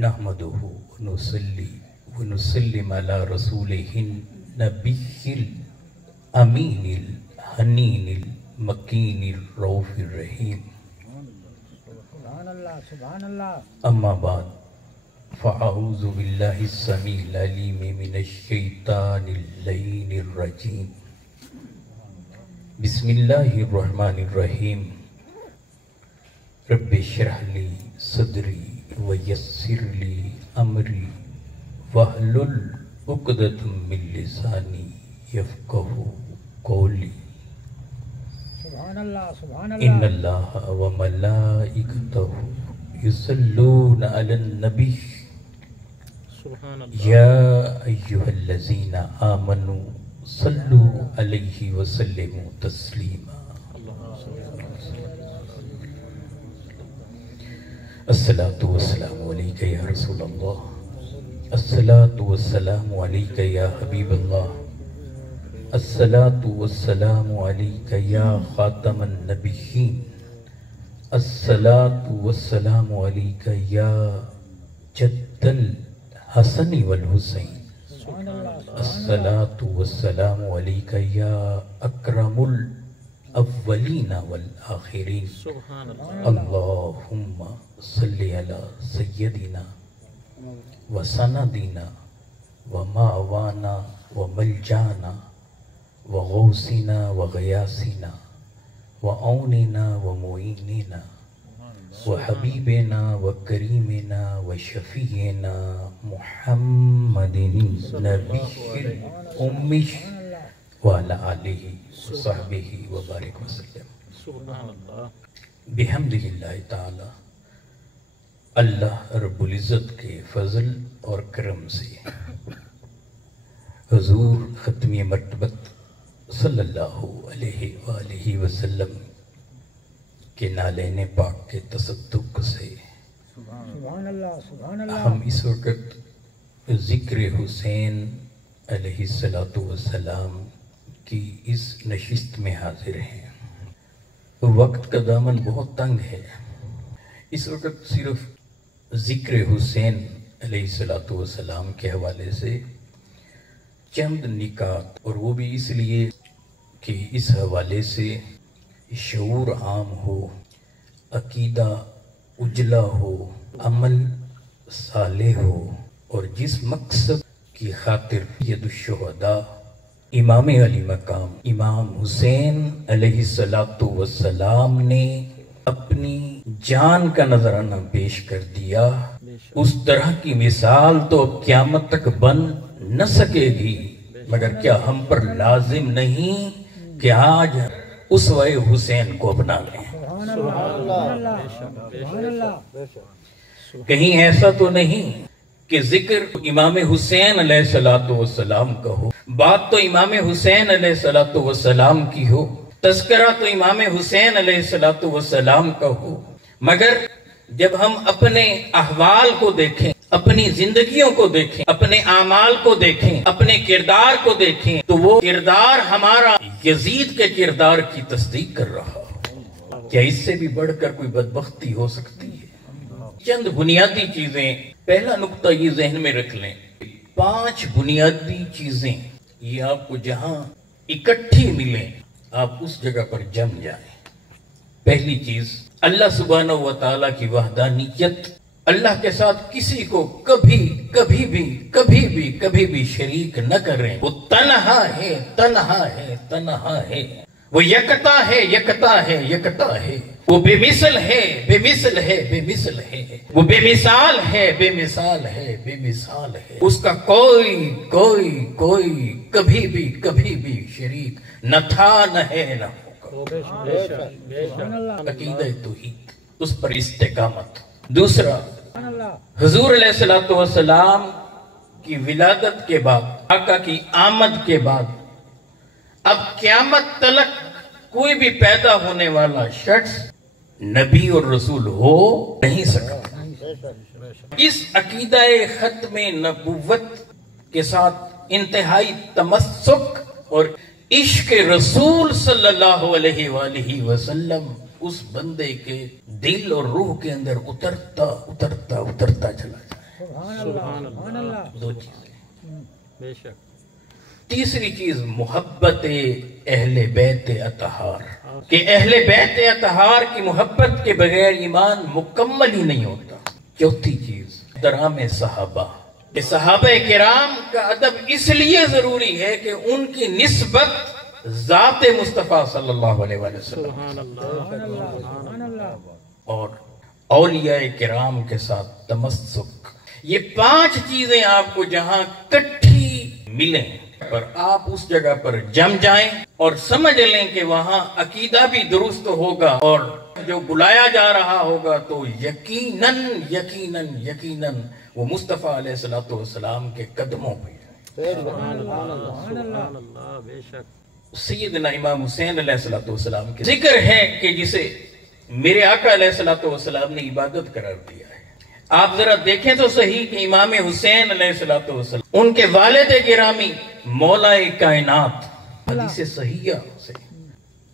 نحمده ونصلي ونسلم على رسوله النبي الأمين الحنين المكين الرؤوف الرحيم. سبحان اللہ. أما بعد فأعوذ بالله السميع العليم من الشيطان اللعين الرجيم. بسم الله الرحمن الرحيم. رب اشرح لي صدري ويسر لي أمري واحلل عقدة من لساني يفقهوا قولي. سبحان اللہ. سبحان إن اللہ. الله وملائكته يصلون على النبي يا أيها الذين آمنوا صلوا عليه وسلموا تسليما. الصلاة والسلام عليك يا رسول الله. الصلاة والسلام عليك يا حبيب الله. الصلاة والسلام عليك يا خاتم النبيين. الصلاة والسلام عليك يا جد الحسن والحسين. الصلاة والسلام عليك يا أكرم الأولين والآخرين. اللهم صل على سيدنا وسندنا ومأوانا وملجانا وغوثنا وغياثنا وعوننا ومعيننا وحبيبنا وكريمنا وشفيعنا محمد النبي الأمي وعلى آله وصحبه وبارك وسلم. بحمد اللہ تعالی، اللہ رب العزت کے فضل اور کرم سے حضور ختمی مرتبت صلی اللہ علیہ وآلہ وسلم کے نالین پاک کے تصدق سے سبحان اللہ. سبحان اللہ. ہم اس وقت ذکر حسین علیہ السلام کی اس نشست میں حاضر ہیں. وقت کا دامن بہت تنگ ہے. اس وقت صرف ذکر حسین علیہ السلام کے حوالے سے چند نکات، اور وہ بھی اس لیے کہ اس حوالے سے شعور عام ہو، عقیدہ اجلا ہو، عمل صالح ہو، اور جس مقصد کی خاطر سید الشہداء امام علی مقام امام حسین علیہ السلام نے اپنی جان کا نذرانہ پیش کر دیا، اس طرح کی مثال تو قیامت تک بن نہ سکے گی. مگر کیا ہم پر لازم نہیں کہ آج اسوہ حسین کو اپنا لیں؟ کہیں ایسا تو نہیں کہ ذکر امام حسین علیہ السلام کا ہو، بات تو امام حسین علیہ السلام کی ہو، تذکرہ تو امام حسین علیہ السلام کا ہو، مگر جب ہم اپنے احوال کو دیکھیں، اپنی زندگیوں کو دیکھیں، اپنے اعمال کو دیکھیں، اپنے کردار کو دیکھیں، تو وہ کردار ہمارا یزید کے کردار کی تصدیق کر رہا ہو. کیا اس سے بھی بڑھ کر کوئی بدبختی ہو سکتی ہے؟ چند بنیادی چیزیں، پہلا نقطہ یہ ذہن میں رکھ لیں، 5 بنیادی چیزیں یہ آپ کو جہاں اکٹھی ملیں آپ اس جگہ پر جم جائیں. پہلی چیز، اللہ سبحانہ و تعالیٰ کی وحدانیت. اللہ کے ساتھ کسی کو کبھی بھی شریک نہ کریں. وہ تنہا ہے، تنہا ہے، تنہا ہے. وہ یکتا ہے، یکتا ہے، یکتا ہے. وہ بے مثل ہے، بے مثل ہے، بے مثل ہے. وہ بے مثال ہے، بے مثال ہے، بے مثال ہے. اس کا کوئی کبھی بھی شریک نہ تھا، نہ ہے، نہ ہوگا. عقیدہ توحید، اس پر استقامت. دوسرا، حضور علیہ السلام کی ولادت کے بعد، آقا کی آمد کے بعد، اب قیامت تلک کوئی بھی پیدا ہونے والا شخص نبی اور رسول ہو نہیں سکتا. اس عقیدہ ختم نبوت کے ساتھ انتہائی تمسک اور عشق رسول صلی اللہ علیہ وآلہ وسلم اس بندے کے دل اور روح کے اندر اترتا چلا جائے. سبحان اللہ دو چیزیں. بے شک. تیسری چیز محبت اہل بیت اطہار، کہ اہل بیت اطہار کی محبت کے بغیر ایمان مکمل ہی نہیں ہوتا. چوتھی چیز احترام صحابہ، کہ صحابہ کرام کا ادب اس لیے ضروری ہے کہ ان کی نسبت ذات مصطفیٰ صلی اللہ علیہ وسلم سبحان اللہ. سبحان اللہ اور اولیاء کرام کے ساتھ تمسک. یہ 5 چیزیں آپ کو جہاں کٹھی ملیں پر آپ اس جگہ پر جم جائیں اور سمجھ لیں کہ وہاں عقیدہ بھی درست ہوگا اور جو بلایا جا رہا ہوگا تو یقیناً یقیناً یقیناً وہ مصطفیٰ علیہ السلام کے قدموں پہ ہے. سبحان اللہ. بے شک. سیدنا امام حسین علیہ السلام کے ذکر ہے کہ جسے میرے آقا علیہ السلام نے عبادت قرار دیا ہے. آپ ذرا دیکھیں تو صحیح کہ امام حسین علیہ السلام ان کے والد گرامی مولا کائنات، حدیث صحیحہ سے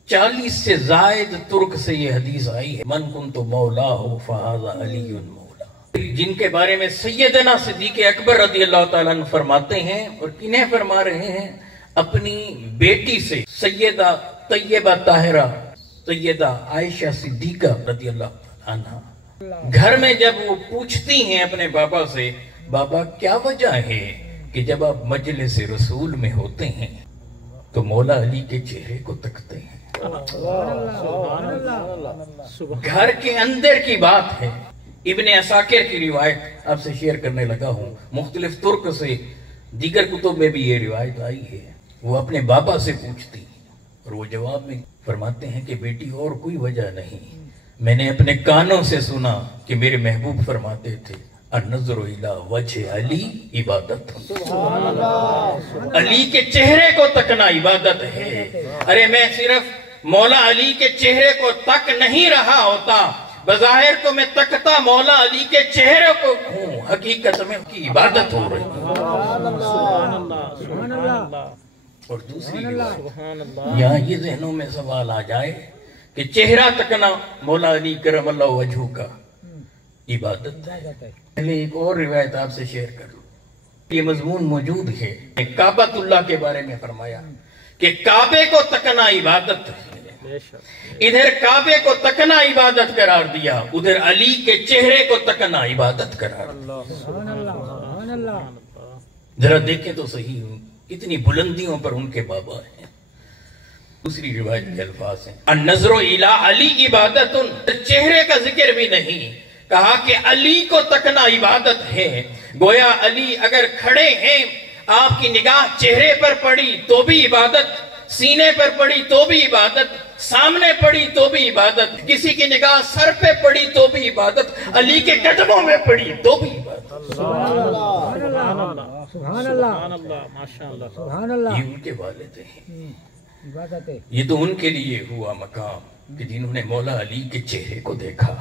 40 سے زائد ترک سے یہ حدیث آئی ہے، من کنت مولا فہذا علی مولا، جن کے بارے میں سیدنا صدیق اکبر رضی اللہ تعالیٰ عنہ فرماتے ہیں. اور کنہیں فرما رہے ہیں؟ اپنی بیٹی سے سیدہ طیبہ طاہرہ سیدہ عائشہ صدیقہ رضی اللہ عنہ. گھر میں جب وہ پوچھتی ہیں اپنے بابا سے، بابا کیا وجہ ہے کہ جب آپ مجلس رسول میں ہوتے ہیں تو مولا علی کے چہرے کو تکتے ہیں؟ گھر کے اندر کی بات ہے. ابن عساکر کی روایت آپ سے شیئر کرنے لگا ہوں، مختلف ترک سے دیگر کتب میں بھی یہ روایت آئی ہے. وہ اپنے بابا سے پوچھتی اور وہ جواب میں فرماتے ہیں کہ بیٹی اور کوئی وجہ نہیں، میں نے اپنے کانوں سے سنا کہ میرے محبوب فرماتے تھے النظر الی وجہ علی عبادت. علی کے چہرے کو تکنا عبادت ہے. ارے میں صرف مولا علی کے چہرے کو تک نہیں رہا ہوتا، بظاہر تو میں تکتا مولا علی کے چہرے کو ہوں، حقیقت میں کی عبادت ہو رہی ہے. سبحان اللہ. اور دوسری روایت، یہاں یہ ذہنوں میں سوال آ جائے کہ چہرہ تکنا مولا علی کرم اللہ وجہہ کا عبادت ہے. پہلے ایک اور روایت آپ سے شیئر کر لوں، یہ مضمون موجود ہے. کعبۃ اللہ کے بارے میں فرمایا کہ کعبے کو تکنا عبادت ہے. ادھر کعبے کو تکنا عبادت قرار دیا، ادھر علی کے چہرے کو تکنا عبادت قرار دیا. سبحان اللہ. سبحان اللہ. ذرا دیکھیں تو صحیح کتنی بلندیوں پر ان کے بابا ہیں. دوسری روایت کے الفاظ ہیں النظر الی علی عبادت، چہرے کا ذکر بھی نہیں، کہا کہ علی کو تکنا عبادت ہے. گویا علی اگر کھڑے ہیں، آپ کی نگاہ چہرے پر پڑی تو بھی عبادت، سینے پر پڑی تو بھی عبادت، سامنے پڑی تو بھی عبادت، کسی کی نگاہ سر پہ پڑی تو بھی عبادت، علی کے قدموں میں پڑی تو بھی عبادت. سبحان اللہ. سبحان اللہ. ماشاءاللہ. سبحان اللہ. یہ ان کے والد ہیں. عبادت ہے. یہ تو ان کے لیے ہوا مقام کہ جنہوں نے مولا علی کے چہرے کو دیکھا،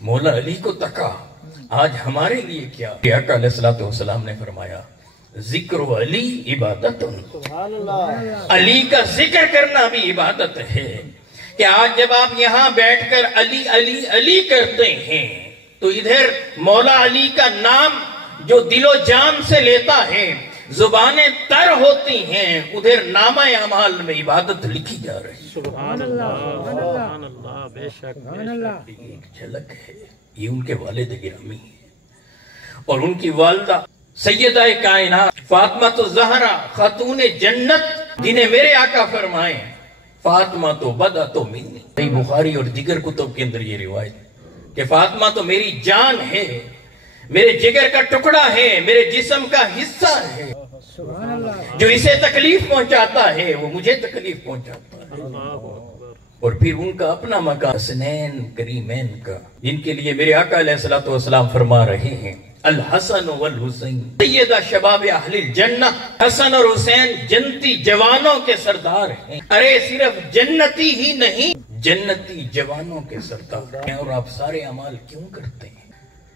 مولا علی کو تکا. آج ہمارے لیے کیا؟ آقا علیہ السلام نے فرمایا ذکر علی عبادت. علی کا ذکر کرنا بھی عبادت ہے. کہ آج جب آپ یہاں بیٹھ کر علی علی علی کرتے ہیں تو ادھر مولا علی کا نام جو دل و جان سے لیتا ہے، زبانیں تر ہوتی ہیں، ادھر نامہ اعمال میں عبادت لکھی جا رہی ہے. سبحان اللہ. سبحان اللہ. بے شک. سبحان اللہ. ایک جھلک ہے. یہ ان کے والد گرامی ہیں اور ان کی والدہ سیدہ کائنات فاطمہ الزہرا خاتون جنت، جنہیں میرے آقا فرمائیں فاطمہ تو بدا تو منی. صحیح بخاری اور دیگر کتب کے اندر یہ روایت کہ فاطمہ تو میری جان ہے، میرے جگر کا ٹکڑا ہے، میرے جسم کا حصہ ہے. سبحان اللہ. جو اسے تکلیف پہنچاتا ہے وہ مجھے تکلیف پہنچاتا ہے. اور پھر ان کا اپنا مقام حسنین کریمین کا، جن کے لیے میرے آقا علیہ السلام فرما رہے ہیں الحسن والحسین سیدہ شباب اہل الجنہ. حسن اور حسین جنتی جوانوں کے سردار ہیں. ارے صرف جنتی ہی نہیں، جنتی جوانوں کے سردار ہیں. اور آپ سارے اعمال کیوں کرتے ہیں؟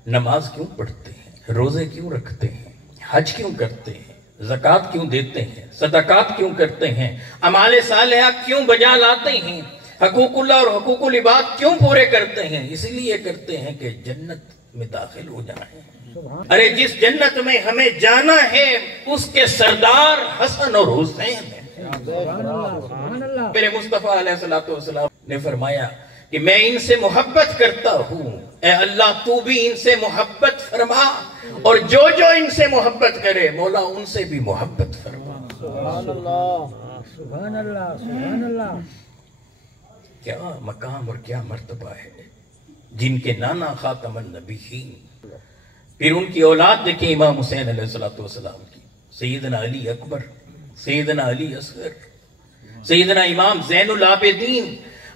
نماز کیوں پڑھتے ہیں؟ روزے کیوں رکھتے ہیں؟ حج کیوں کرتے ہیں؟ زکوٰۃ کیوں دیتے ہیں؟ صدقات کیوں کرتے ہیں؟ اعمال صالحہ کیوں بجا لاتے ہیں؟ حقوق اللہ اور حقوق العباد کیوں پورے کرتے ہیں؟ اس لیے کرتے ہیں کہ جنت میں داخل ہو جائیں۔ سبحان ارے جس جنت میں ہمیں جانا ہے اس کے سردار حسن اور حسین ہیں۔ اللہ سبحان اللہ میرے مصطفیٰ علیہ السلام نے فرمایا کہ میں ان سے محبت کرتا ہوں، اے اللہ تو بھی ان سے محبت فرما، اور جو جو ان سے محبت کرے مولا ان سے بھی محبت فرما۔ سبحان اللہ سبحان اللہ سبحان اللہ کیا مقام اور کیا مرتبہ ہے جن کے نانا خاتم النبیین، پھر ان کی اولاد دیکھیں امام حسین علیہ السلام کی، سیدنا علی اکبر، سیدنا علی اصغر، سیدنا امام زین العابدین۔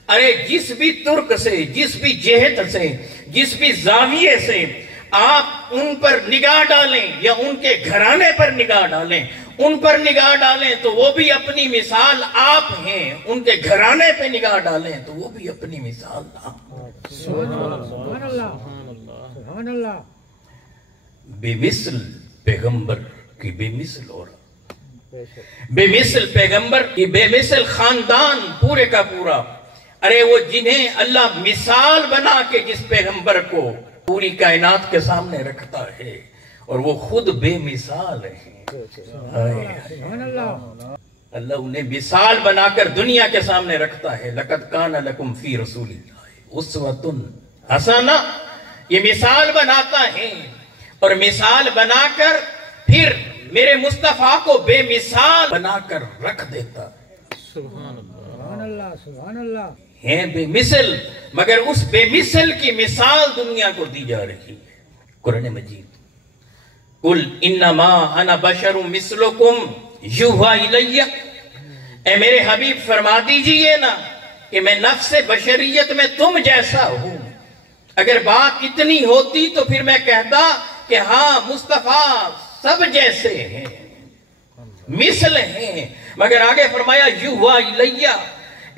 ارے جس بھی ترک سے، جس بھی جہت سے، جس بھی زاویے سے آپ ان پر نگاہ ڈالیں یا ان کے گھرانے پر نگاہ ڈالیں، ان پر نگاہ ڈالیں تو وہ بھی اپنی مثال آپ ہیں، ان کے گھرانے پہ نگاہ ڈالیں تو وہ بھی اپنی مثال آپ ہیں۔ سبحان اللہ سبحان اللہ بے مثل پیغمبر کی بے مثل اور بے مثل پیغمبر کی بے مثل خاندان پورے کا پورا، ارے وہ جنہیں اللہ مثال بنا کے جس پیغمبر کو پوری کائنات کے سامنے رکھتا ہے اور وہ خود بے مثال ہیں۔ سبحان اللہ اللہ انہیں مثال بنا کر دنیا کے سامنے رکھتا ہے۔ لَقَدْ كَانَ لَكُمْ فِي رَسُولِ اللَّهِ أُسْوَةٌ حَسَنَةٌ، یہ مثال بناتا ہے اور مثال بنا کر پھر میرے مصطفیٰ کو بے مثال بنا کر رکھ دیتا ہے۔ سبحان اللہ سبحان اللہ سبحان اللہ ہیں بے مثل، مگر اس بے مثل کی مثال دنیا کو دی جا رہی ہے۔ قرآن مجید قُلْ إِنَّمَا أَنَا بَشَرٌ مِثْلُكُمْ يُوحَىٰ إِلَيَّ، اے میرے حبیب فرما دیجئے نا کہ میں نفس بشریت میں تم جیسا ہوں۔ اگر بات اتنی ہوتی تو پھر میں کہتا کہ ہاں مصطفیٰ سب جیسے ہیں، مثل ہیں، مگر آگے فرمایا یوحیٰ الیہ،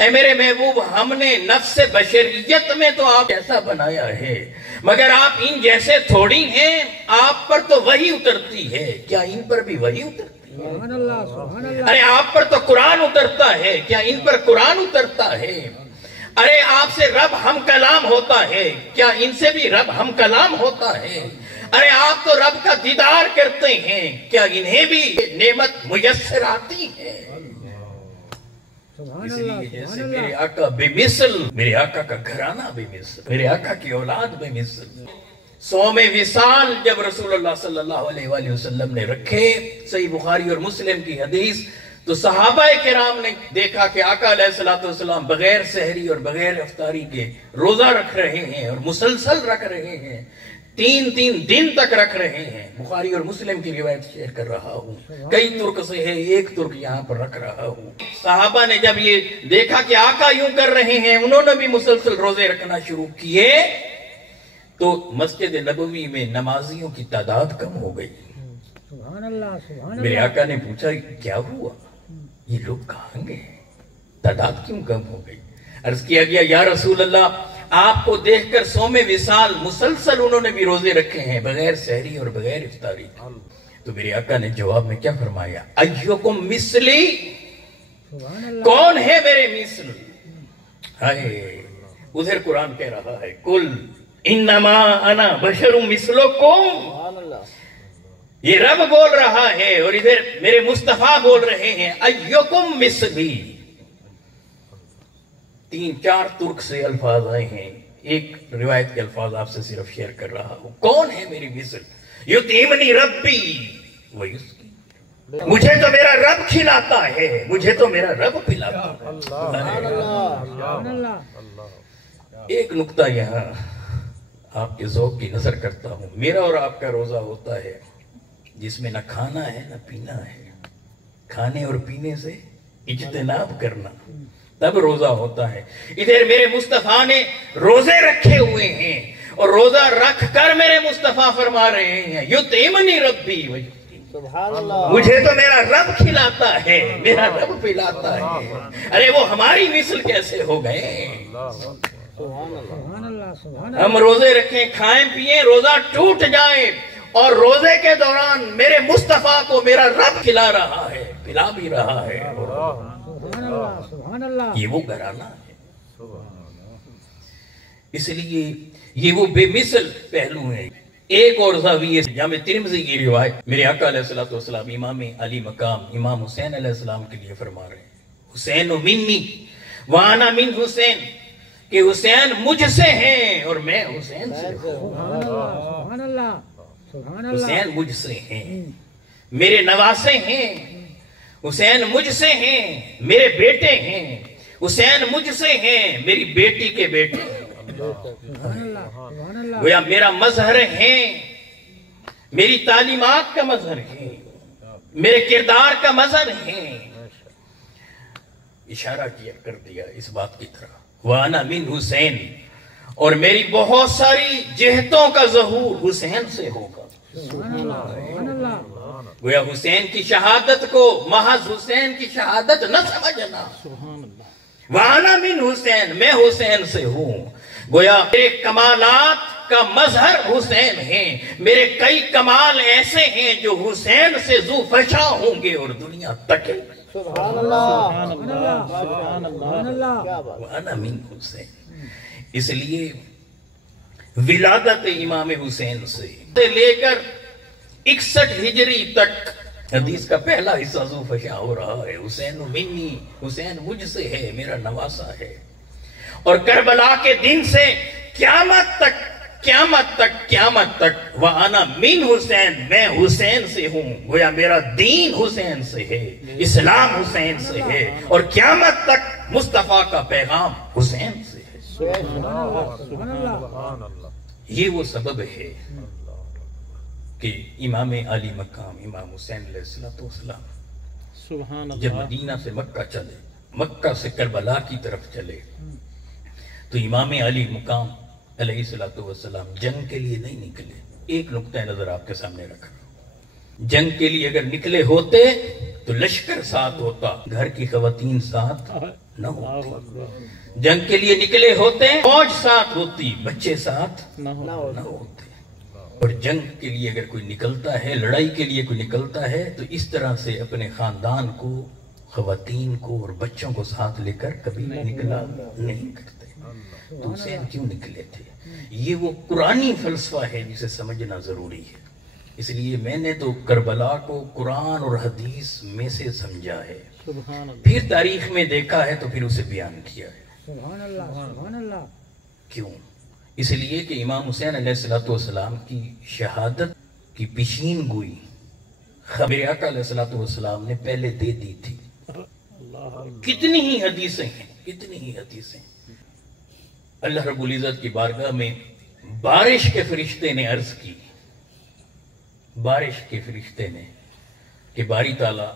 اے میرے محبوب ہم نے نفس بشریت میں تو آپ جیسا بنایا ہے، مگر آپ ان جیسے تھوڑی ہیں، آپ پر تو وحی اترتی ہے، کیا ان پر بھی وحی اترتی ہے؟ سبحان اللہ سبحان اللہ ارے آپ پر تو قرآن اترتا ہے، کیا ان پر قرآن اترتا ہے؟ ارے آپ سے رب ہم کلام ہوتا ہے، کیا ان سے بھی رب ہم کلام ہوتا ہے؟ ارے آپ تو رب کا دیدار کرتے ہیں، کیا انہیں بھی نعمت میسر آتی ہے؟ سبحان اس اللہ لیے جیسے سبحان میرے اللہ آقا بے مثل، میرے آقا کا گھرانہ بے مثل، میرے آقا کی اولاد بے مثل، 100 وصال جب رسول اللہ صلی اللہ علیہ وآلہ وسلم نے رکھے، صحیح بخاری اور مسلم کی حدیث، تو صحابہ کرام نے دیکھا کہ آقا علیہ السلام بغیر سحری اور بغیر افطاری کے روزہ رکھ رہے ہیں اور مسلسل رکھ رہے ہیں، 3 دن تک رکھ رہے ہیں۔ بخاری اور مسلم کی روایت شیئر کر رہا ہوں، کئی ترک سے ہے، ایک ترک یہاں پر رکھ رہا ہوں۔ صحابہ نے جب یہ دیکھا کہ آقا یوں کر رہے ہیں، انہوں نے بھی مسلسل روزے رکھنا شروع کیے، تو مسجد نبوی میں نمازیوں کی تعداد کم ہو گئی۔ سبحان اللہ سبحان میرے اللہ آقا نے پوچھا کیا ہوا، یہ لوگ کہاں گئے، تعداد کیوں کم ہو گئی؟ عرض کیا گیا یا رسول اللہ آپ کو دیکھ کر 100 وصال مسلسل انہوں نے بھی روزے رکھے ہیں بغیر سحری اور بغیر افطاری۔ تو میرے آقا نے جواب میں کیا فرمایا، ایکم مثلی، سبحان اللہ کون ہے میرے مثل؟ ہائے ادھر قرآن کہہ رہا ہے قل انما انا بشر مثلکم، یہ رب بول رہا ہے اور ادھر میرے مصطفیٰ بول رہے ہیں ایکم مثلی۔ 3-4 ترک سے الفاظ آئے ہیں، ایک روایت کے الفاظ آپ سے صرف شیئر کر رہا ہوں۔ کون ہے میری مثل؟ یطعمنی ربی ویسقین، مجھے تو میرا رب کھلاتا ہے، مجھے تو میرا رب پلاتا ہے۔ سبحان اللہ ایک نقطہ یہاں آپ کے ذوق کی نظر کرتا ہوں، میرا اور آپ کا روزہ ہوتا ہے جس میں نہ کھانا ہے نہ پینا ہے، کھانے اور پینے سے اجتناب کرنا، تب روزہ ہوتا ہے۔ ادھر میرے مصطفیٰ نے روزے رکھے ہوئے ہیں اور روزہ رکھ کر میرے مصطفیٰ فرما رہے ہیں یطعمنی ربی ویسقین، مجھے تو میرا رب کھلاتا ہے، میرا رب پلاتا ہے۔ ارے وہ ہماری مثل کیسے ہو گئے؟ سبحان اللہ سبحان ہم روزے رکھیں، کھائیں پیئیں، روزہ ٹوٹ جائے اور روزے کے دوران میرے مصطفیٰ کو میرا رب کھلا رہا ہے، پلا بھی رہا ہے، اللہ سبحان اللہ یہ وہ گھرانہ ہے۔ اس لیے یہ وہ بے مثل پہلو ہیں۔ ایک اور زاویے سے جامع ترمذی کی روایت میرے آقا علیہ الصلوۃ والسلام امام علی مقام امام حسین علیہ السلام کے لیے فرما رہے ہیں، حسین منی وانا من حسین، کہ حسین مجھ سے ہیں اور میں حسین سے ہوں۔ سبحان اللہ سبحان اللہ حسین مجھ سے ہیں، میرے نواسے ہیں، حسین مجھ سے ہیں، میرے بیٹے ہیں، حسین مجھ سے ہیں، میری بیٹی کے بیٹے ہیں۔ سبحان اللہ سبحان اللہ گویا میرا مظہر ہے، میری تعلیمات کا مظہر ہے، میرے کردار کا مظہر ہے۔ اشارہ کیا کر دیا اس بات کی طرح، وَأَنَا مِنْ حسین، اور میری بہت ساری جہتوں کا ظہور حسین سے ہوگا۔ سبحان اللہ سبحان اللہ گویا حسین کی شہادت کو محض حسین کی شہادت نہ سمجھنا، وَأَنَا مِنْ حسین، میں حسین سے ہوں۔ گویا میرے کمالات کا مظہر حسین ہیں، میرے کئی کمال ایسے ہیں جو حسین سے ذو فشاں ہوں گے اور دنیا تک۔ سبحان اللہ سبحان اللہ وَأَنَا مِنْ حسین، اس لیے ولادت امام حسین سے لے کر 61 ہجری تک حدیث کا پہلا حصہ ذو فشاں ہو رہا ہے، حسین منی، حسین مجھ سے ہے، میرا نواسا ہے۔ اور کربلا کے دن سے قیامت تک قیامت تک قیامت تک وَأَنَا مِنْ حسین، میں حسین سے ہوں۔ گویا میرا دین حسین سے ہے، اسلام حسین سے ہے، اور قیامت تک مصطفیٰ کا پیغام حسین سے ہے۔ سبحان اللہ یہ وہ سبب ہے کہ امام علی مقام امام حسین علیہ السلام سبحان جب اللہ مدینہ سے مکہ چلے، مکہ سے کربلا کی طرف چلے، تو امام علی مقام علیہ السلام جنگ کے لیے نہیں نکلے۔ ایک نقطہ نظر آپ کے سامنے رکھ رہا ہوں، جنگ کے لیے اگر نکلے ہوتے تو لشکر ساتھ ہوتا، گھر کی خواتین ساتھ نہ ہوتی۔ جنگ کے لیے نکلے ہوتے فوج ساتھ ہوتی، بچے ساتھ نہ ہو نہ ہوتے۔ اور جنگ کے لیے اگر کوئی نکلتا ہے، لڑائی کے لیے کوئی نکلتا ہے، تو اس طرح سے اپنے خاندان کو، خواتین کو اور بچوں کو ساتھ لے کر کبھی نکلا نہیں کرتے۔ تو حسین کیوں نکلے تھے؟ یہ وہ قرآنی فلسفہ ہے جسے سمجھنا ضروری ہے۔ اس لیے میں نے تو کربلا کو قرآن اور حدیث میں سے سمجھا ہے، سبحان اللہ پھر تاریخ میں دیکھا ہے تو پھر اسے بیان کیا ہے۔ سبحان اللہ سبحان اللہ کیوں؟ اس لیے کہ امام حسین علیہ السلام کی شہادت کی پیشین گوئی میرے آقا علیہ السلام نے پہلے دے دی تھی۔ کتنی ہی حدیثیں ہیں، کتنی ہی حدیثیں۔ اللہ رب العزت کی بارگاہ میں بارش کے فرشتے نے عرض کی، بارش کے فرشتے نے کہ باری تعالیٰ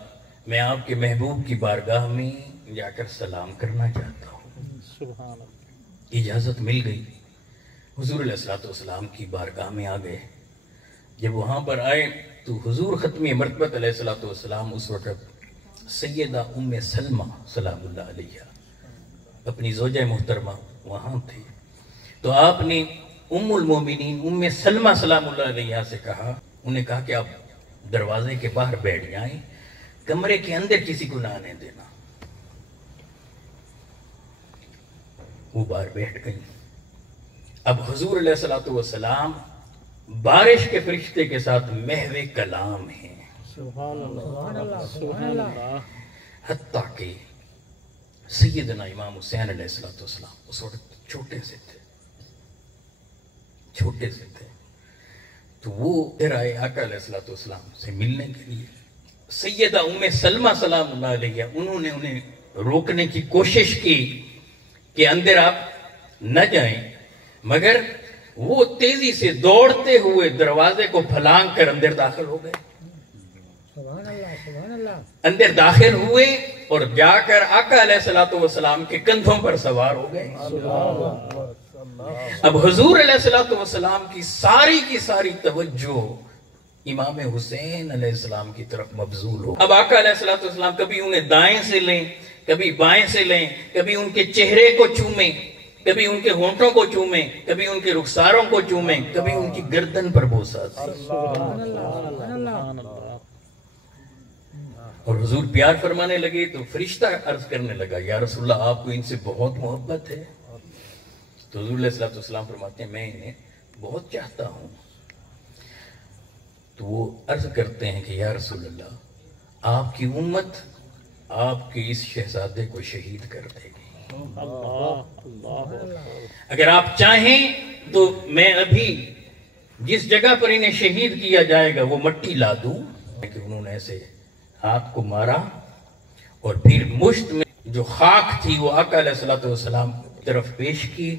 میں آپ کے محبوب کی بارگاہ میں جا کر سلام کرنا چاہتا ہوں۔ سبحان اللہ اجازت مل گئی، حضور علیہ السلام کی بارگاہ میں آ گئے۔ جب وہاں پر آئے تو حضور ختم مرتبت علیہ السلام اس وقت سیدہ ام سلمہ سلام اللہ علیہ اپنی زوجہ محترمہ وہاں تھے، تو آپ نے ام المومنین ام سلمہ سلام اللہ علیہ سے کہا، انہیں کہا کہ آپ دروازے کے باہر بیٹھ جائیں، کمرے کے اندر کسی کو نہ آنے دینا۔ وہ باہر بیٹھ گئی۔ اب حضور علیہ السلام بارش کے فرشتے کے ساتھ محو کلام ہیں، سبحان سبحان اللہ اللہ سبحان سبحان اللہ اللہ حتیٰ کہ سیدنا امام حسین علیہ السلام اس وقت چھوٹے سے تھے، چھوٹے سے تھے، تو وہ پھر آئے آقا علیہ السلام سے ملنے کے لیے۔ سیدہ ام سلمہ سلام اللہ علیہ انہوں نے انہیں روکنے کی کوشش کی کہ اندر آپ نہ جائیں، مگر وہ تیزی سے دوڑتے ہوئے دروازے کو پھلانگ کر اندر داخل ہو گئے۔ سبحان اللہ سبحان اللہ اندر داخل ہوئے اور جا کر آقا علیہ السلام کے کندھوں پر سوار ہو گئے۔ اب حضور علیہ السلام کی ساری توجہ امام حسین علیہ السلام کی طرف مبذول ہو۔ اب آقا علیہ السلام کبھی انہیں دائیں سے لیں، کبھی بائیں سے لیں، کبھی ان کے چہرے کو چومیں، کبھی ان کے ہونٹوں کو چومیں، کبھی ان کے رخساروں کو چومیں، کبھی ان کی گردن پر بوسہ دیں۔ سبحان اللہ سبحان اللہ اور حضور پیار فرمانے لگے تو فرشتہ عرض کرنے لگا، یا رسول اللہ آپ کو ان سے بہت محبت ہے، تو حضور علیہ الصلوۃ والسلام فرماتے ہیں میں انہیں بہت چاہتا ہوں. تو وہ عرض کرتے ہیں کہ یا رسول اللہ آپ کی امت آپ کے اس شہزادے کو شہید کر دے گی. اگر آپ چاہیں تو میں ابھی جس جگہ پر انہیں شہید کیا جائے گا وہ مٹی لا دوں. کہ انہوں نے ایسے ہاتھ کو مارا اور پھر مشت میں جو خاک تھی وہ آقا علیہ الصلوۃ والسلام کی طرف پیش کی.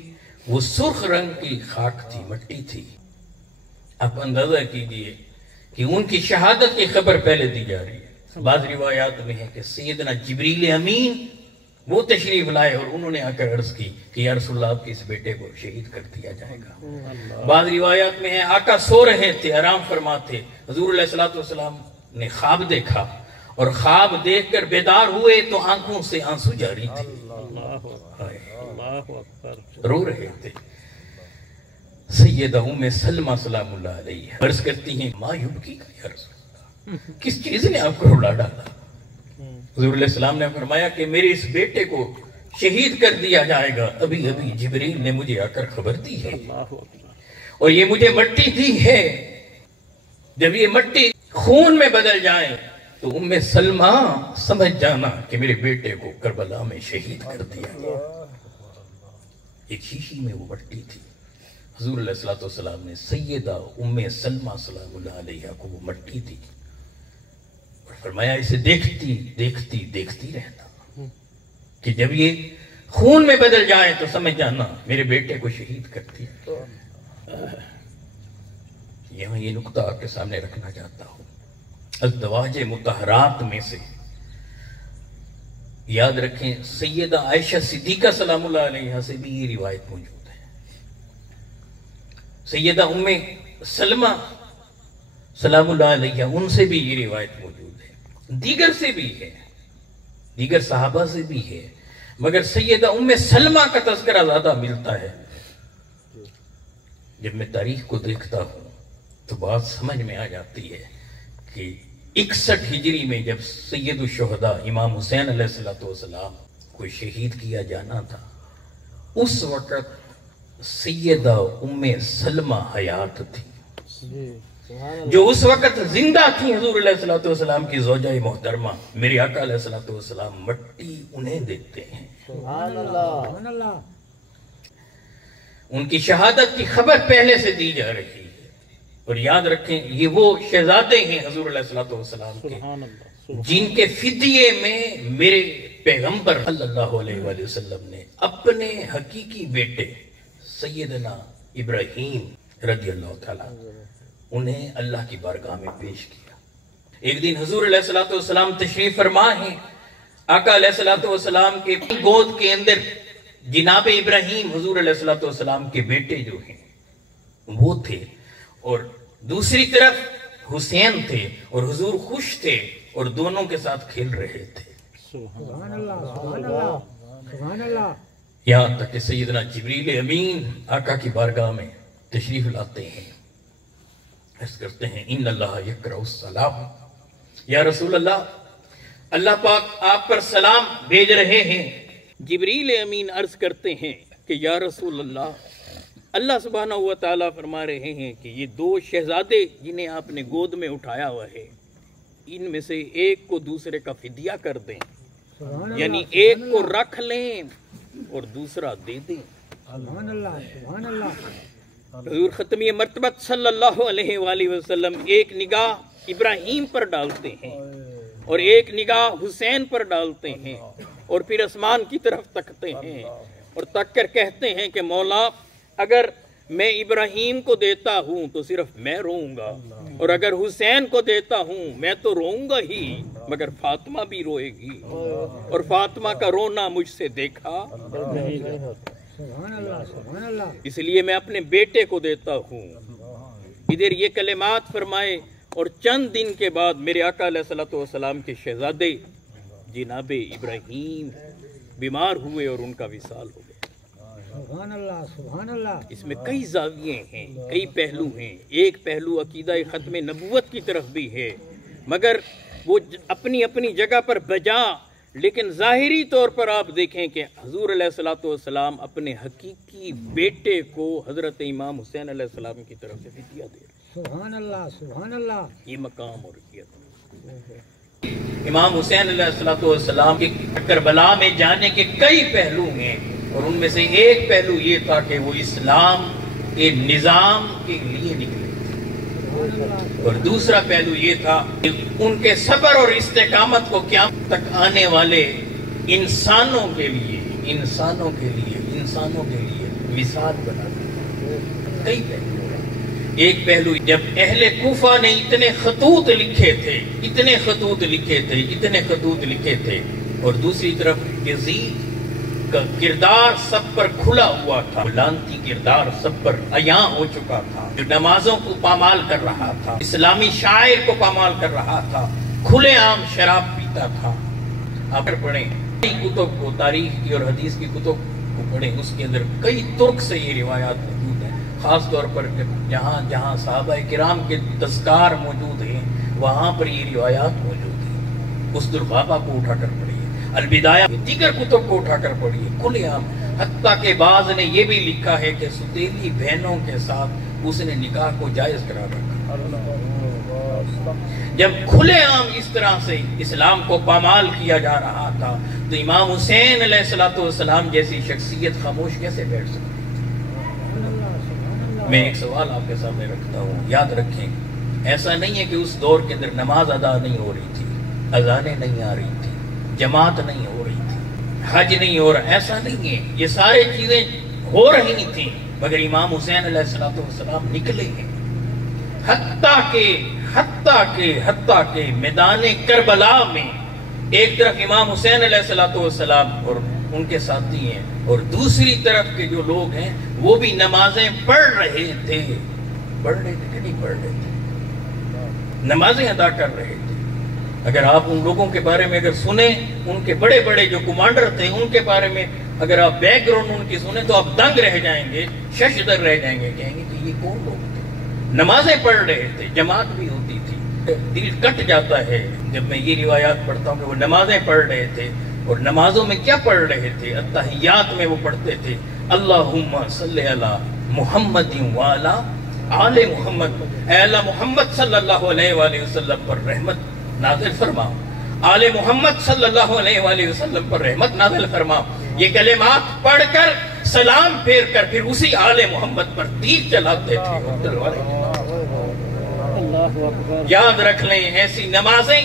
وہ سرخ رنگ کی خاک تھی، مٹی تھی. آپ اندازہ کیجئے کہ ان کی شہادت کی خبر پہلے دی جا رہی ہے. بعض روایات میں ہے کہ سیدنا جبریل امین وہ تشریف لائے اور انہوں نے آ کر عرض کی کہ یا رسول اللہ آپ کے اس بیٹے کو شہید کر دیا جائے گا. بعض روایات میں ہے آقا سو رہے تھے، آرام فرما تھے. حضور علیہ الصلوۃ والسلام نے خواب دیکھا اور خواب دیکھ کر بیدار ہوئے تو آنکھوں سے آنسو جاری تھے، رو رہے تھے. سیدہ ام سلمہ سلام اللہ علیہ عرض کرتی ہیں ما یبکی کا یا رسول اللہ، کس چیز نے آپ کو رلا ڈالا؟ حضور علیہ السلام نے فرمایا کہ میرے اس بیٹے کو شہید کر دیا جائے گا. ابھی ابھی جبریل نے مجھے آ کر خبر دی ہے اور یہ مجھے مٹی دی ہے. جب یہ مٹی خون میں بدل جائے تو ام سلمہ سمجھ جانا کہ میرے بیٹے کو کربلا میں شہید کر دیا گیا. ایک شیشی میں وہ مٹی تھی. حضور علیہ الصلوۃ والسلام نے سیدہ ام سلمہ سلام اللہ علیہ کو وہ مٹی دی اور فرمایا اسے دیکھتی دیکھتی دیکھتی رہنا کہ جب یہ خون میں بدل جائے تو سمجھ جانا میرے بیٹے کو شہید کر دیا. یہاں یہ نقطہ آپ کے سامنے رکھنا چاہتا ہوں. ازدواج مطہرات میں سے یاد رکھیں سیدہ عائشہ صدیقہ سلام اللہ علیہ سے بھی یہ روایت موجود ہے. سیدہ ام سلمہ سلام اللہ علیہ ان سے بھی یہ روایت موجود ہے. دیگر سے بھی ہے، دیگر صحابہ سے بھی ہے، مگر سیدہ ام سلمہ کا تذکرہ زیادہ ملتا ہے. جب میں تاریخ کو دیکھتا ہوں تو بات سمجھ میں آ جاتی ہے کہ 61 ہجری میں جب سید الشہداء امام حسین علیہ السلام کو شہید کیا جانا تھا اس وقت سیدہ ام سلمہ حیات تھی، جو اس وقت زندہ تھی. حضور علیہ السلام کی زوجہ محترمہ میرے آقا علیہ السلام مٹی انہیں دیتے ہیں. سبحان اللہ. ان کی شہادت کی خبر پہلے سے دی جا رہی ہے. اور یاد رکھیں یہ وہ شہزادے ہیں حضور علیہ السلام کے جن کے فدیے میں میرے پیغمبر صلی اللہ علیہ وآلہ وسلم نے اپنے حقیقی بیٹے سیدنا ابراہیم رضی اللہ تعالیٰ انہیں اللہ کی بارگاہ میں پیش کیا. ایک دن حضور علیہ السلام تشریف فرما ہیں. آقا علیہ السلام کے گود کے اندر جناب ابراہیم حضور علیہ السلام کے بیٹے جو ہیں وہ تھے اور دوسری طرف حسین تھے اور حضور خوش تھے اور دونوں کے ساتھ کھیل رہے تھے. سبحان اللہ. سبحان اللہ. سبحان اللہ. یہاں تک کہ سیدنا جبریل امین آقا کی بارگاہ میں تشریف لاتے ہیں، عرض کرتے ہیں ان اللہ یقرأ السلام. یا رسول اللہ اللہ پاک آپ پر سلام بھیج رہے ہیں. جبریل امین عرض کرتے ہیں کہ یا رسول اللہ سبحانہ و تعالیٰ فرما رہے ہیں کہ یہ 2 شہزادے جنہیں آپ نے گود میں اٹھایا ہوا ہے ان میں سے ایک کو دوسرے کا فدیہ کر دیں، یعنی ایک کو رکھ لیں اور دوسرا دے دیں. سبحان اللہ. سبحان اللہ. حضور ختمی مرتبت صلی اللہ علیہ وآلہ وسلم ایک نگاہ ابراہیم پر ڈالتے ہیں اور ایک نگاہ حسین پر ڈالتے ہیں اور پھر آسمان کی طرف تکتے ہیں اور تک کر کہتے ہیں کہ مولا اگر میں ابراہیم کو دیتا ہوں تو صرف میں روؤں گا اور اگر حسین کو دیتا ہوں میں تو روؤں گا ہی مگر فاطمہ بھی روئے گی اور فاطمہ کا رونا مجھ سے دیکھا سبحان اللہ. سبحان اللہ. اس لیے میں اپنے بیٹے کو دیتا ہوں. ادھر یہ کلمات فرمائے اور چند دن کے بعد میرے آقا علیہ السلام کے شہزادے جناب ابراہیم بیمار ہوئے اور ان کا وصال ہو گیا. سبحان اللہ. سبحان اللہ. اس میں کئی زاویے ہیں، کئی پہلو ہیں. ایک پہلو عقیدہ ختم نبوت کی طرف بھی ہے مگر وہ اپنی اپنی جگہ پر بجا لیکن ظاہری طور پر آپ دیکھیں کہ حضور علیہ الصلوۃ والسلام اپنے حقیقی بیٹے کو حضرت امام حسین علیہ السلام کی طرف سے فدیہ دے رہے ہیں۔ سبحان اللہ سبحان اللہ۔ یہ مقام اور حیثیت۔ امام حسین علیہ الصلوۃ والسلام کے کربلا میں جانے کے کئی پہلو ہیں، اور ان میں سے ایک پہلو یہ تھا کہ وہ اسلام کے نظام کے لیے نکلے، اور دوسرا پہلو یہ تھا کہ ان کے صبر اور استقامت کو قیامت تک آنے والے انسانوں کے لیے مثال بنا دیں۔ کئی پہلو ہیں۔ ایک پہلو، جب اہل کوفہ نے اتنے خطوط لکھے تھے اور دوسری طرف یزید کا کردار سب پر کھلا ہوا تھا، لعنتی کردار سب پر عیاں ہو چکا تھا، جو نمازوں کو پامال کر رہا تھا، اسلامی شاعر کو پامال کر رہا تھا، کھلے عام شراب پیتا تھا۔ آپ پڑھیں کئی کتب کو، تاریخ کی اور حدیث کی کتب کو پڑھیں، اس کے اندر کئی ترک سے یہ روایات موجود ہیں، خاص طور پر جہاں جہاں صحابہ کرام کے تذکار موجود ہیں وہاں پر یہ روایات موجود ہیں۔ اس الغابہ کو اٹھا کر پڑھیے، البدایہ، دیگر کتب کو اٹھا کر پڑھیے، کھلے عام۔ حتیٰ کہ بعض نے یہ بھی لکھا ہے کہ ستیلی بہنوں کے ساتھ اس نے نکاح کو جائز قرار رکھا۔ جب کھلے عام اس طرح سے اسلام کو پامال کیا جا رہا تھا تو امام حسین علیہ الصلوۃ والسلام جیسی شخصیت خاموش کیسے بیٹھ سکتی؟ میں ایک سوال آپ کے سامنے رکھتا ہوں، یاد رکھیں، ایسا نہیں ہے کہ اس دور کے اندر نماز ادا نہیں ہو رہی تھی، اذانیں نہیں آ رہی تھی، جماعت نہیں ہو رہی تھی، حج نہیں ہو رہا، ایسا نہیں ہے، یہ سارے چیزیں ہو رہی تھیں، مگر امام حسین علیہ الصلوۃ والسلام نکلے ہیں۔ حتیٰ کہ میدان کربلا میں ایک طرف امام حسین علیہ الصلوۃ والسلام اور ان کے ساتھی ہیں، اور دوسری طرف کے جو لوگ ہیں وہ بھی نمازیں پڑھ رہے تھے کہ نہیں پڑھ رہے تھے، نمازیں ادا کر رہے تھے۔ اگر آپ ان لوگوں کے بارے میں اگر سنیں، ان کے بڑے بڑے جو کمانڈر تھے ان کے بارے میں اگر آپ بیک گراؤنڈ ان کی سنیں تو آپ دنگ رہ جائیں گے، ششدر رہ جائیں گے، کہیں گے کہ یہ کون لوگ تھے؟ نمازیں پڑھ رہے تھے، جماعت بھی ہوتی تھی۔ دل کٹ جاتا ہے جب میں یہ روایات پڑھتا ہوں کہ وہ نمازیں پڑھ رہے تھے، اور نمازوں میں کیا پڑھ رہے تھے؟ التحیات میں وہ پڑھتے تھے اللہم صلی علی محمد وعلی آل محمد، اے اللہ محمد صلی اللہ علیہ وآلہ وسلم پر رحمت نازل فرما، آل محمد صلی اللہ علیہ وآلہ وسلم پر رحمت نازل فرما۔ یہ کلمات پڑھ کر سلام پھیر کر پھر اسی آل محمد پر تیر چلاتے تھے۔ یاد رکھ لیں، ایسی نمازیں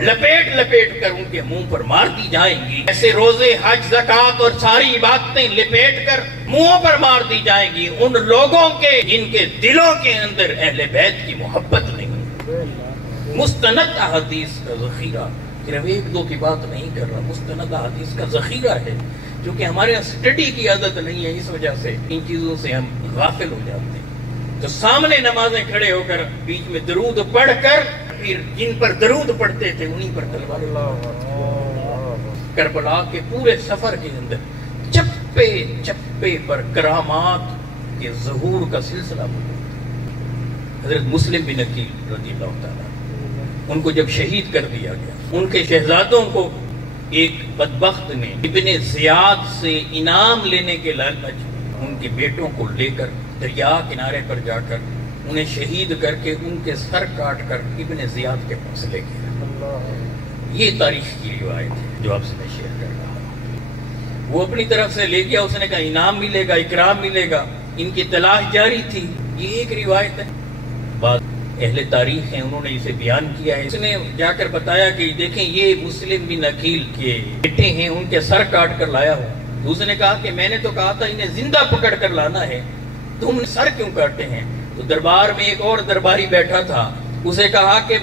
لپیٹ کر ان کے منہ پر مار دی جائیں گی، ایسے روزے، حج، زکوٰۃ اور ساری عبادتیں لپیٹ کر منہوں پر مار دی جائیں گی ان لوگوں کے جن کے دلوں کے اندر اہل بیت کی محبت نہیں۔ مستند احادیث کا ذخیرہ، صرف ایک دو کی بات نہیں کر رہا، مستند احادیث کا ذخیرہ ہے، کیونکہ ہمارے یہاں اسٹڈی کی عادت نہیں ہے، اس وجہ سے ان چیزوں سے ہم غافل ہو جاتے ہیں۔ تو سامنے نمازیں کھڑے ہو کر بیچ میں درود پڑھ کر پھر جن پر درود پڑھتے تھے انہی پر تلواریں۔ کربلا کے پورے سفر کے اندر چپے چپے پر کرامات کے ظہور کا سلسلہ موجود۔ حضرت مسلم بن عقیل رضی اللہ تعالیٰ، ان کو جب شہید کر دیا گیا، ان کے شہزادوں کو ایک بدبخت نے ابن زیاد سے انعام لینے کے لالچ ان کے بیٹوں کو لے کر دریا کنارے پر جا کر انہیں شہید کر کے ان کے سر کاٹ کر ابن زیاد کے پاس لے گیا۔ یہ تاریخ کی روایت ہے جو آپ سے میں شیئر کر رہا ہوں۔ وہ اپنی طرف سے لے گیا، اس نے کہا انعام ملے گا، اکرام ملے گا، ان کی تلاش جاری تھی۔ یہ ایک روایت ہے، بعض اہل تاریخ ہیں انہوں نے اسے بیان کیا ہے۔ اس نے جا کر بتایا کہ دیکھیں یہ مسلم بن عقیل کے بیٹے ہیں، ان کے سر کاٹ کر لایا ہوں۔ تو اس نے کہا کہ میں نے تو کہا تھا انہیں زندہ پکڑ کر لانا ہے، تم سر کیوں کاٹتے ہیں؟ تو دربار میں ایک اور درباری بیٹھا تھا، اسے کہا کہ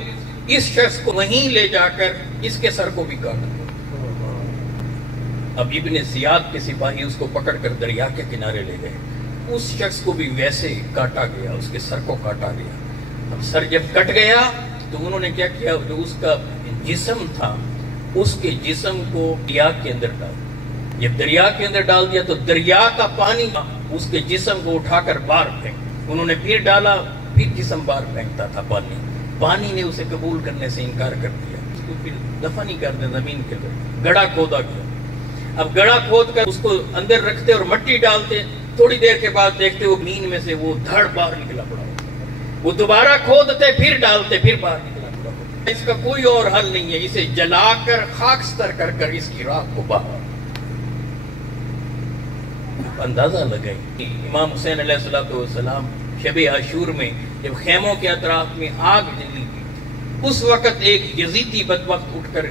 اس شخص کو وہیں لے جا کر اس کے سر کو بھی کاٹ دو۔ اب ابن زیاد کے سپاہی اس کو پکڑ کر دریا کے کنارے لے گئے، اس شخص کو بھی ویسے کاٹا گیا، اس کے سر کو کاٹا گیا۔ اب سر جب کٹ گیا تو انہوں نے کیا کیا، جو اس کا جسم تھا اس کے جسم کو دریا کے اندر ڈال دیا۔ جب دریا کے اندر ڈال دیا تو دریا کا پانی اس کے جسم کو اٹھا کر باہر پھینک، انہوں نے پھر ڈالا، پھر جسم باہر پھینکتا تھا، پانی نے اسے قبول کرنے سے انکار کر دیا۔ کو پھر دفن ہی کر دیں زمین کے اندر. گڑھا کھودا گیا. اب گڑھا کھود کر اس کو اندر رکھتے اور مٹی ڈالتے, تھوڑی دیر کے بعد دیکھتے وہ زمین میں سے وہ دھڑ باہر نکلا پڑا ہوتا. وہ دوبارہ کھودتے, پھر ڈالتے, پھر باہر نکلا پڑا ہوتا. اس کا کوئی اور حل نہیں ہے, اسے جلا کر خاکستر کر کر اس کی راکھ کو باہر. اندازہ لگائیں امام حسین علیہ السلام شب عاشور میں جب خیموں کے اطراف میں آگ جلی تھی, اس وقت ایک یزیدی بدبخت اٹھ کر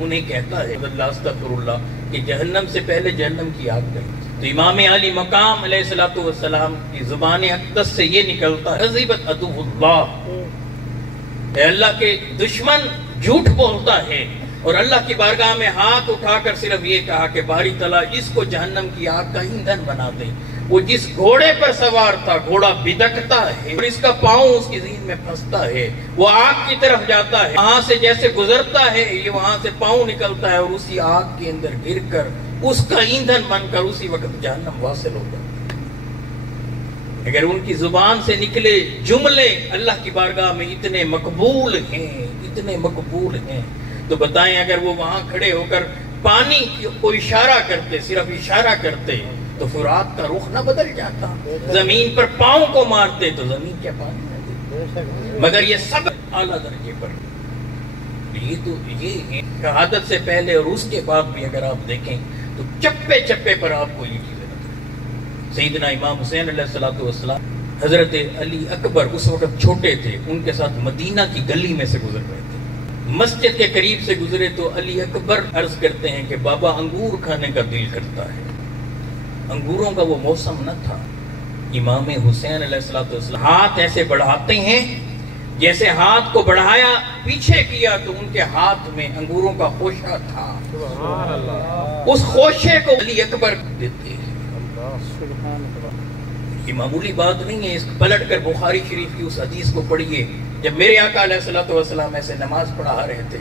انہیں کہتا ہے اللہ استغفر اللہ کہ جہنم سے پہلے جہنم کی آگ گئی. تو امام علی مقام علیہ السلام کی زبان اقدس سے یہ نکلتا ہے غضبت عدو اللہ, اے اللہ کے دشمن جھوٹ بولتا ہے. اور اللہ کی بارگاہ میں ہاتھ اٹھا کر صرف یہ کہا کہ باری تعالیٰ اس کو جہنم کی آگ کا ایندھن بنا دے. وہ جس گھوڑے پر سوار تھا گھوڑا بدکتا ہے اور اس کا پاؤں اس کی زین میں پھنستا ہے, وہ آگ کی طرف جاتا ہے, وہاں سے جیسے گزرتا ہے یہ وہاں سے پاؤں نکلتا ہے اور اسی آگ کے اندر گر کر اس کا ایندھن بن کر اسی وقت جہنم واصل ہوگا. اگر ان کی زبان سے نکلے جملے اللہ کی بارگاہ میں اتنے مقبول ہیں, اتنے مقبول ہیں, تو بتائیں اگر وہ وہاں کھڑے ہو کر پانی کو اشارہ کرتے, صرف اشارہ کرتے, تو فرات کا رخ نہ بدل جاتا. زمین پر پاؤں کو مارتے تو زمین کیا پانی نہ دیتی. مگر یہ سب اعلیٰ درجے پر. یہ ہے شہادت سے پہلے اور اس کے بعد بھی اگر آپ دیکھیں تو چپے چپے پر آپ کو یہ چیزیں نظر آئیں. سیدنا امام حسین علیہ السلام حضرت علی اکبر اس وقت چھوٹے تھے, ان کے ساتھ مدینہ کی گلی میں سے گزر رہے تھے. مسجد کے قریب سے گزرے تو علی اکبر عرض کرتے ہیں کہ بابا انگور کھانے کا دل کرتا ہے. انگوروں کا وہ موسم نہ تھا. امام حسین علیہ السلام ہاتھ ایسے بڑھاتے ہیں جیسے ہاتھ کو بڑھایا پیچھے کیا تو ان کے ہاتھ میں انگوروں کا خوشہ تھا. اس خوشے کو علی اکبر دیتے ہیں. یہ معمولی بات نہیں ہے. اس پلٹ کر بخاری شریف کی اس حدیث کو پڑھیے. جب میرے آقا علیہ السلام ایسے نماز پڑھا رہے تھے,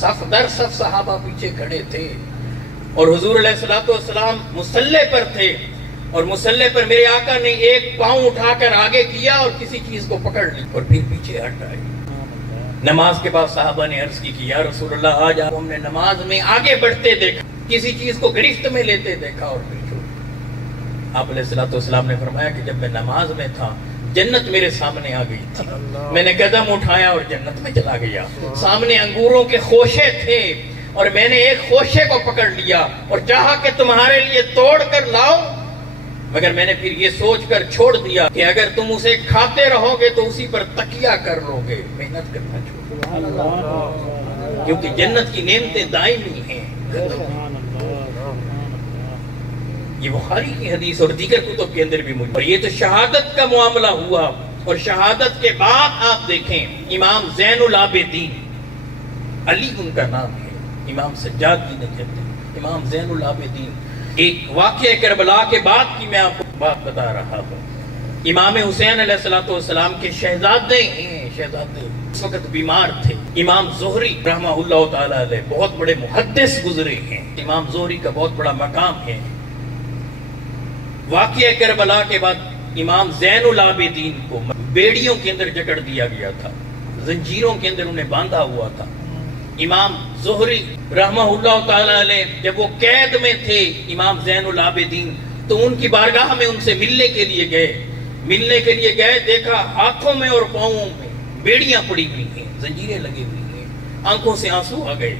صف در صف صحابہ پیچھے کھڑے تھے اور حضور علیہ السلام مصلی پر تھے, اور مصلی پر میرے آقا نے ایک پاؤں اٹھا کر آگے کیا اور کسی چیز کو پکڑ لی اور پھر پیچھے ہٹ آئے. نماز کے بعد صحابہ نے عرض کی کہ یا رسول اللہ آج ہم نے نماز میں آگے بڑھتے دیکھا, کسی چیز کو گرفت میں لیتے دیکھا اور پھر چھوڑ. آپ علیہ السلام نے فرمایا کہ جب میں نماز میں تھا جنت میرے سامنے آ گئی تھی, میں نے قدم اٹھایا اور جنت میں چلا گیا. سامنے انگوروں کے خوشے تھے اور میں نے ایک خوشے کو پکڑ لیا اور چاہا کہ تمہارے لیے توڑ کر لاؤ, مگر میں نے پھر یہ سوچ کر چھوڑ دیا کہ اگر تم اسے کھاتے رہو گے تو اسی پر تکیہ کر لو گے, محنت کرنا چھوڑ دو, کیونکہ جنت کی نعمتیں دائمی ہیں. یہ بخاری کی حدیث اور دیگر کتب کے اندر بھی موجود. اور یہ تو شہادت کا معاملہ ہوا, اور شہادت کے بعد آپ دیکھیں امام زین العابدین, علی ان کا نام ہے, امام سجاد جی نے کہتے ہیں امام زین العابدین. ایک واقعہ کربلا کے بعد کی میں آپ کو بات بتا رہا ہوں. امام حسین علیہ السلام کے شہزادے ہیں, شہزادے اس وقت بیمار تھے. امام زہری رحمہ اللہ تعالی علیہ بہت بڑے محدث گزرے ہیں, امام زہری کا بہت بڑا مقام ہے. واقعہ کربلا کے بعد امام زین العابدین کو بیڑیوں کے اندر جکڑ دیا گیا تھا, زنجیروں کے اندر انہیں باندھا ہوا تھا. امام زہری رحمہ اللہ تعالی علیہ جب وہ قید میں تھے امام زین العابدین, تو ان کی بارگاہ میں ان سے ملنے کے لیے گئے, دیکھا ہاتھوں میں اور پاؤں میں بیڑیاں پڑی ہوئی ہیں, زنجیریں لگی ہوئی ہیں, آنکھوں سے آنسو آ گئے.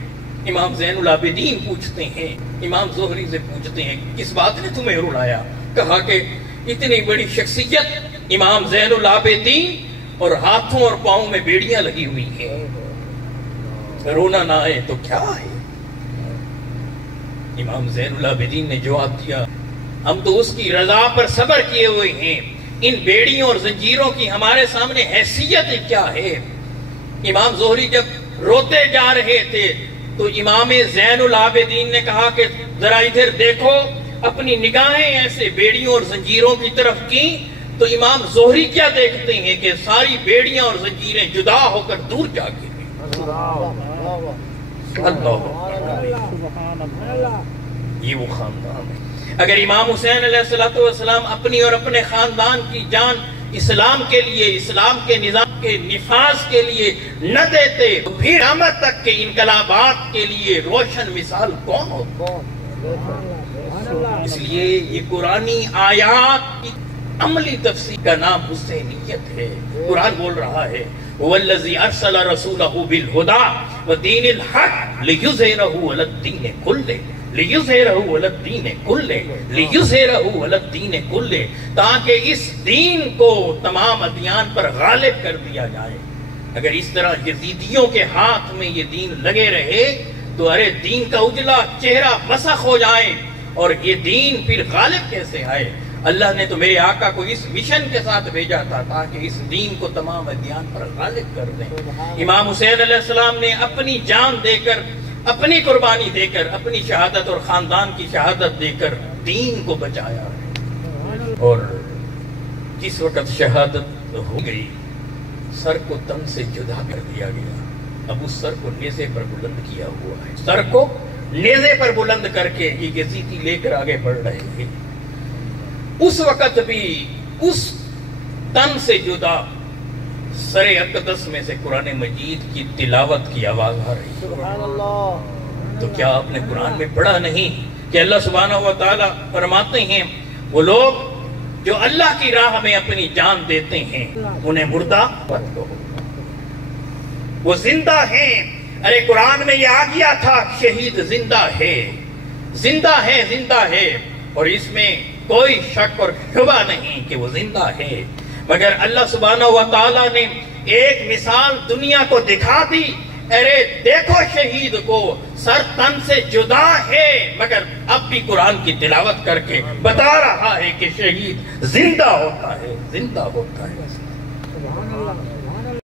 امام زین العابدین پوچھتے ہیں, امام زہری سے پوچھتے ہیں کس بات نے تمہیں رلایا؟ کہا کہ اتنی بڑی شخصیت امام زین العابدین اور ہاتھوں اور پاؤں میں بیڑیاں لگی ہوئی ہیں, رونا نہ آئے تو کیا ہے؟ امام زین العابدین نے جواب دیا ہم تو اس کی رضا پر صبر کیے ہوئے ہیں, ان بیڑیوں اور زنجیروں کی ہمارے سامنے حیثیت کیا ہے؟ امام زہری جب روتے جا رہے تھے تو امام زین العابدین نے کہا کہ ذرا ادھر دیکھو, اپنی نگاہیں ایسے بیڑیوں اور زنجیروں کی طرف کی تو امام زہری کیا دیکھتے ہیں کہ ساری بیڑیاں اور زنجیریں جدا ہو کر دور جا گئی. یہ وہ خاندان ہے. اگر امام حسین علیہ السلام اپنی اور اپنے خاندان کی جان اسلام کے لیے, اسلام کے نظام کے نفاذ کے لیے نہ دیتے تو پھر قیامت تک کے انقلابات کے لیے روشن مثال کون ہوتا؟ اس لیے یہ قرآنی آیات کی عملی تفسیر کا نام حسینیت ہے۔ قرآن بول رہا ہے وَالَّذِي أَرْسَلَ رَسُولَهُ بِالْهُدَى وَدِينِ الْحَقِّ لِيُظْهِرَهُ عَلَى الدِّينِ كُلِّهِ لِيُظْهِرَهُ عَلَى الدِّينِ كُلِّهِ لِيُظْهِرَهُ عَلَى الدِّينِ كُلِّهِ تاکہ اس دین کو تمام ادیان پر غالب کر دیا جائے۔ اگر اس طرح یزیدیوں کے ہاتھ میں یہ دین لگے رہے تو ارے دین کا اجلا چہرہ مسخ ہو جائے اور یہ دین پھر غالب کیسے آئے؟ اللہ نے تو میرے آقا کو اس مشن کے ساتھ بھیجا تھا تاکہ اس دین کو تمام ادیان پر غالب کر دیں۔ امام حسین علیہ السلام نے اپنی جان دے کر، اپنی قربانی دے کر، اپنی شہادت اور خاندان کی شہادت دے کر دین کو بچایا ہے۔ اور جس وقت شہادت ہو گئی سر کو تن سے جدا کر دیا گیا۔ اب اس سر کو نیزے پر بلند کیا ہوا ہے، سر کو نیزے پر بلند کر کے یہ یزیدی لے کر آگے بڑھ رہے ہیں۔ اس وقت بھی اس تن سے جدا سر اقدس میں سے قرآن مجید کی تلاوت کی آواز آ رہی ہے۔ سبحان اللہ۔ تو کیا آپ نے قرآن میں پڑھا نہیں کہ اللہ سبحانہ و تعالیٰ فرماتے ہیں وہ لوگ جو اللہ کی راہ میں اپنی جان دیتے ہیں انہیں مردہ مت کہو، وہ زندہ ہیں۔ ارے قرآن میں یہ آ گیا تھا شہید زندہ ہے، زندہ ہے، زندہ ہے، اور اس میں کوئی شک اور شبہ نہیں کہ وہ زندہ ہے۔ مگر اللہ سبحانہ و تعالیٰ نے ایک مثال دنیا کو دکھا دی، ارے دیکھو شہید کو سر تن سے جدا ہے، مگر اب بھی قرآن کی تلاوت کر کے بتا رہا ہے کہ شہید زندہ ہوتا ہے، زندہ ہوتا ہے۔ سبحان اللہ۔